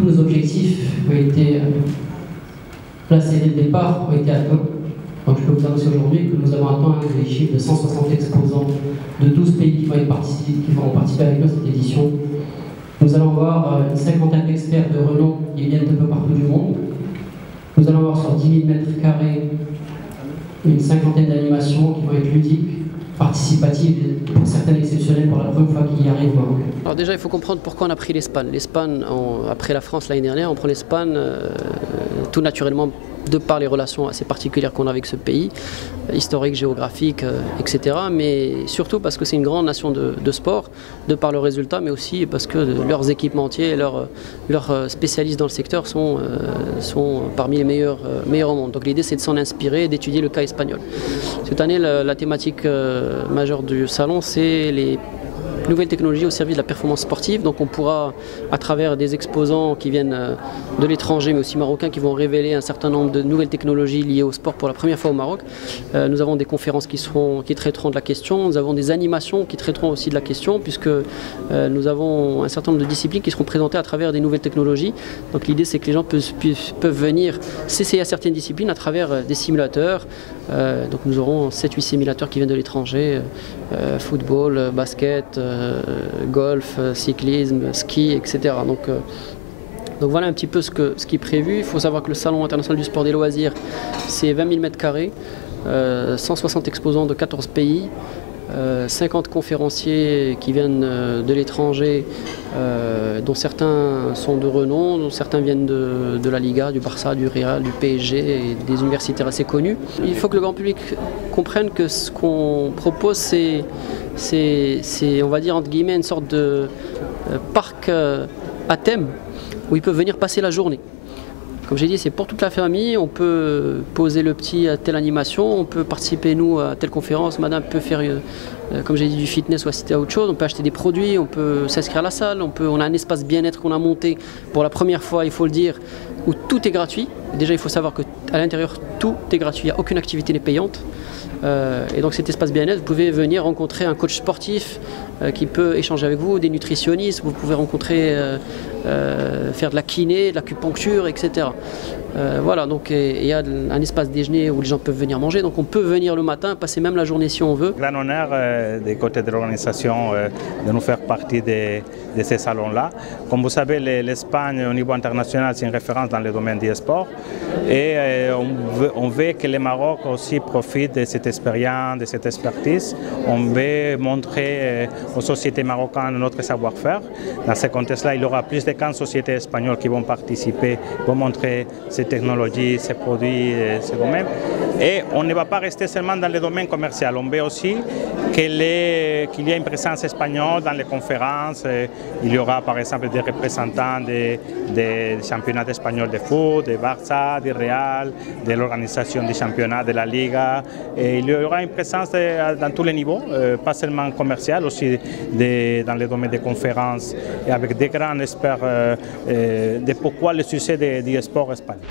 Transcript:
tous nos objectifs ont été placés dès le départ, ont été atteints. Donc je peux vous annoncer aujourd'hui que nous avons atteint les chiffres de 160 exposants de 12 pays qui vont participer avec nous à cette édition. Nous allons avoir une cinquantaine d'experts de renom qui viennent un peu partout du monde. Nous allons avoir sur 10 000 mètres carrés une cinquantaine d'animations qui vont être ludiques, participatives et pour certaines exceptionnelles pour la première fois qu'ils y arrivent au Maroc. Alors déjà, il faut comprendre pourquoi on a pris l'Espagne. L'Espagne, après la France l'année dernière, on prend l'Espagne tout naturellement de par les relations assez particulières qu'on a avec ce pays, historique, géographique, etc. Mais surtout parce que c'est une grande nation de sport, de par leurs résultats, mais aussi parce que leurs équipementiers et leurs spécialistes dans le secteur sont parmi les meilleurs au monde. Donc l'idée c'est de s'en inspirer et d'étudier le cas espagnol. Cette année, la thématique majeure du salon, c'est les nouvelles technologies au service de la performance sportive. Donc on pourra, à travers des exposants qui viennent de l'étranger, mais aussi marocains, qui vont révéler un certain nombre de nouvelles technologies liées au sport pour la première fois au Maroc. Nous avons des conférences qui traiteront de la question, nous avons des animations qui traiteront aussi de la question, puisque nous avons un certain nombre de disciplines qui seront présentées à travers des nouvelles technologies. Donc l'idée c'est que les gens peuvent venir s'essayer à certaines disciplines à travers des simulateurs. Donc nous aurons 7-8 simulateurs qui viennent de l'étranger, football, basket, golf, cyclisme, ski, etc. Donc voilà un petit peu ce qui est prévu. Il faut savoir que le Salon international du sport des loisirs, c'est 20 000 m², 160 exposants de 14 pays, 50 conférenciers qui viennent de l'étranger, dont certains sont de renom, dont certains viennent de la Liga, du Barça, du Real, du PSG et des universitaires assez connus. Il faut que le grand public comprenne que ce qu'on propose, c'est on va dire entre guillemets une sorte de parc à thème où ils peuvent venir passer la journée. Comme j'ai dit, c'est pour toute la famille, on peut poser le petit à telle animation, on peut participer nous à telle conférence, madame peut faire, comme j'ai dit, du fitness ou assister à autre chose, on peut acheter des produits, on peut s'inscrire à la salle, on a un espace bien-être qu'on a monté pour la première fois, il faut le dire, où tout est gratuit. Déjà, il faut savoir qu'à l'intérieur, tout est gratuit, il n'y a aucune activité n'est payante. Et donc cet espace bien-être, vous pouvez venir rencontrer un coach sportif qui peut échanger avec vous, des nutritionnistes, vous pouvez rencontrer, faire de la kiné, de l'acupuncture, etc. Voilà, donc il y a un espace déjeuner où les gens peuvent venir manger, donc on peut venir le matin, passer même la journée si on veut. Grand honneur des côtés de l'organisation de nous faire partie de ces salons-là. Comme vous savez, l'Espagne au niveau international, c'est une référence dans le domaine du sport et on veut que le Maroc aussi profite de cette expérience, de cette expertise. On veut montrer aux sociétés marocaines notre savoir-faire. Dans ce contexte-là, il y aura plus de 15 sociétés espagnoles qui vont participer, vont montrer ces technologies, ces produits, ces domaines. Et on ne va pas rester seulement dans le domaine commercial. On veut aussi qu'il y ait une présence espagnole dans les conférences. Il y aura par exemple des représentants des championnats espagnols de foot, de Barça, du Real, de l'organisation du championnat de la Liga. Et il y aura une présence dans tous les niveaux, pas seulement commercial, aussi dans le domaine des conférences et avec des grands experts de pourquoi le succès du sport espagnol.